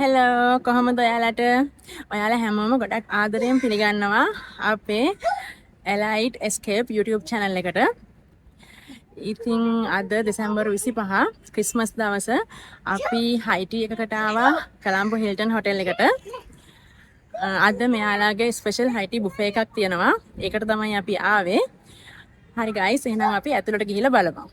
Hello කොහොමද ඔයාලට ඔයාලා හැමෝම ගොඩක් ආදරයෙන් පිළිගන්නවා අපේ Elite Escape YouTube channel එකට. ඉතින් අද දෙසැම්බර් 25 ක්‍රිස්මස් දවස අපි හයිටි එකකට ආවා කොළඹ හිල්ටන් හොටෙල් එකට. අද මෙයාලාගේ ස්පෙෂල් හයිටි බුෆේ එකක් තියෙනවා. ඒකට තමයි අපි ආවේ. හරි ගයිස් එහෙනම් අපි ඇතුළට ගිහිල්ලා බලමු.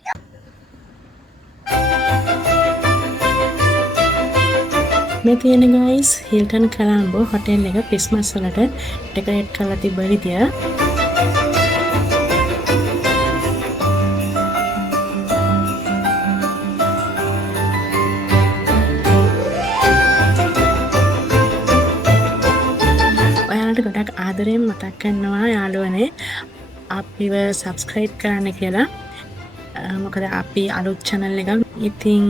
මේ තියෙන ගයිස් හිල්ටන් කොළඹ හොටෙල් එක ක්‍රිස්මස් වලට ඩෙකොරේට් කරලා තිබ්බ විදිය. ඔයාලට ගොඩක් ආදරයෙන් මතක් කරනවා යාළුවනේ අපිව සබ්ස්ක්‍රයිබ් කරන්න කියලා. මොකද අපි අලුත් channel එකක්. ඉතින්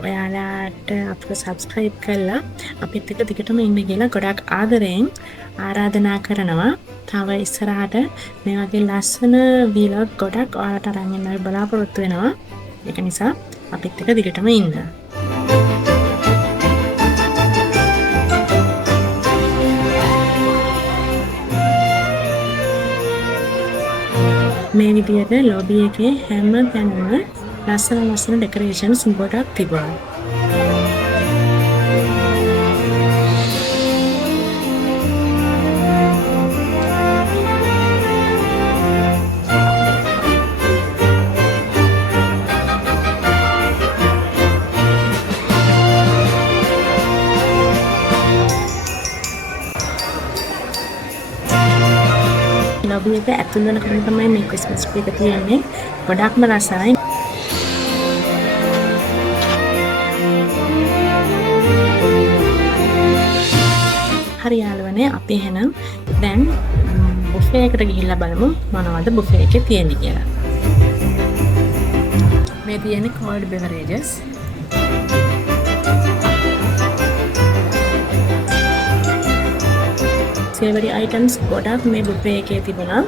ඔයාලට අපිව සබ්ස්ක්‍රයිබ් කරලා අපිත් එක්ක දිගටම ඉන්න කියලා ගොඩක් ආදරයෙන් ආරාධනා කරනවා. තව ඉස්සරහට මේ වගේ ලස්සන vlog ගොඩක් ඔයාලට අරන් එන්න බලාපොරොත්තු වෙනවා. ඒක නිසා අපිත් එක්ක දිගටම ඉන්න. මේ විදියට ලොබි එකේ හැම තැනම ලස්සන ඩෙකොරේෂන්ස් ගොඩක් තිබුණා. ලොබි එක ඇතුල් වෙනකොට තමයි මේ ක්‍රිස්මස් ට්‍රී එක තියෙන්නේ. ගොඩක්ම රසයි. හරි යාළුවනේ අපි එහෙනම් දැන් බුෆේ එකට ගිහිල්ලා බලමු මොනවද බුෆේ එකේ තියෙන්නේ කියලා. මේ තියෙන්නේ cold beverages. savory items ගොඩක් මේ බුෆේ එකේ තිබුණා.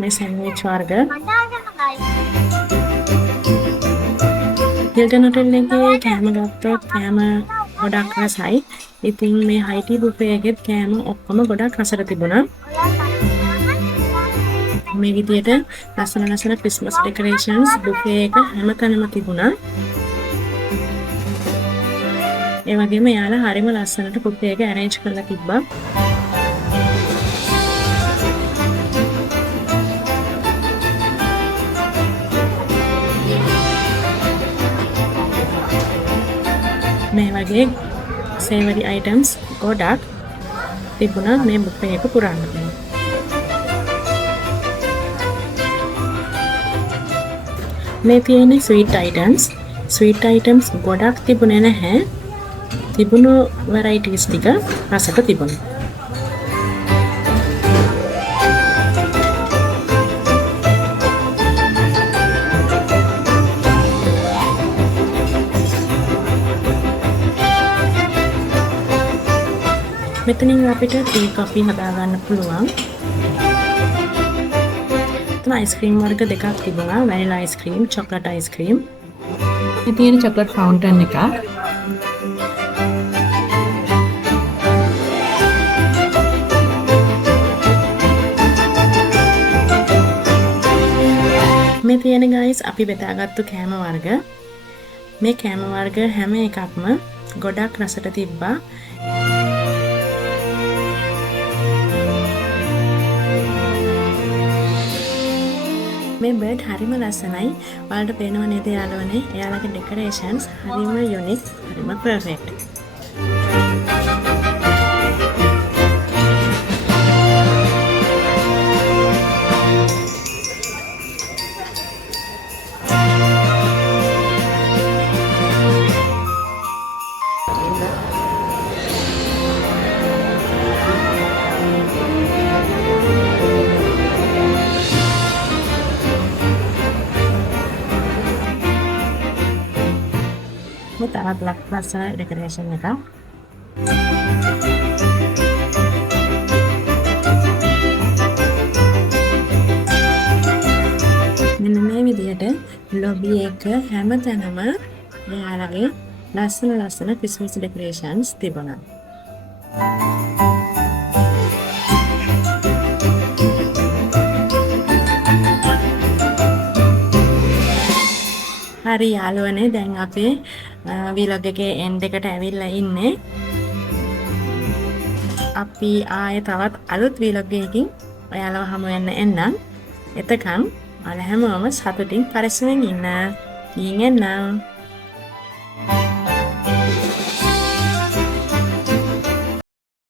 මේ සෑන්ඩ්විච් වර්ග හිල්ටන් හොටෙල් එකේ කෑම ගත්තොත් කෑම ගොඩක් රසයි. ඉතින් මේ හයිටි බුෆේ එකෙත් කෑම ඔක්කොම ගොඩක් රසට තිබුණා. මේ විදියට ලස්සන ක්‍රිස්මස් ඩෙකොරේෂන්ස් බුෆේ එක හැමතැනම තිබුණා. ඒ වගේම යාළුවා හරිම ලස්සනට බුෆේ එක arrange කරලා තිබ්බා. මේ වගේ savory items ගොඩක් තිබුණා මේ බුෆේ එක පුරාම. මේ තියෙන්නේ sweet items ගොඩක් තිබුණේ නැහැ. තිබුණු varieties ටික රසට තිබුණා. මෙතනින් අපිට ටී කොෆි හදා ගන්න පුළුවන්. එතන අයිස්ක්‍රීම් වර්ග දෙකක් තිබුණා. Vanilla ice cream, chocolate ice cream. මේ තියෙන චොක්ලට් ෆවුන්ටන් එකක්. මේ තියෙන ගයිස් අපි බෙදාගත්තු කෑම වර්ග. මේ කෑම වර්ග හැම එකක්ම ගොඩක් රසට තිබ්බා. මේ බර්ඩ් හරිම ලස්සනයි. ඔයාලට පේනව නේද යාළුවනේ? එයාලගේ ඩෙකොරේෂන්ස් හරිම යුනික්, හරිම පර්ෆෙක්ට්. තවත් ලස්සන ඩෙකොරේෂන් එකක්. මෙන්න මේ විදිහට ලොබි එක හැමතැනම එයාලගේ ලස්සන ක්‍රිස්මස් ඩෙකොරේෂන්ස් තිබුණා. හරි යාළුවනේ දැන් අපේ වීලොග් එකේ එන්ඩ් එකට ඇවිල්ලා ඉන්නේ. අපි ආයේ තවත් අලුත් වීලොග් එකකින් ඔයාලව හමු වෙන්න එන්නම්. එතකන් ඔයාලා හැමෝම සතුටින් පරිස්සමෙන් ඉන්න. ගිහින් එන්නම්.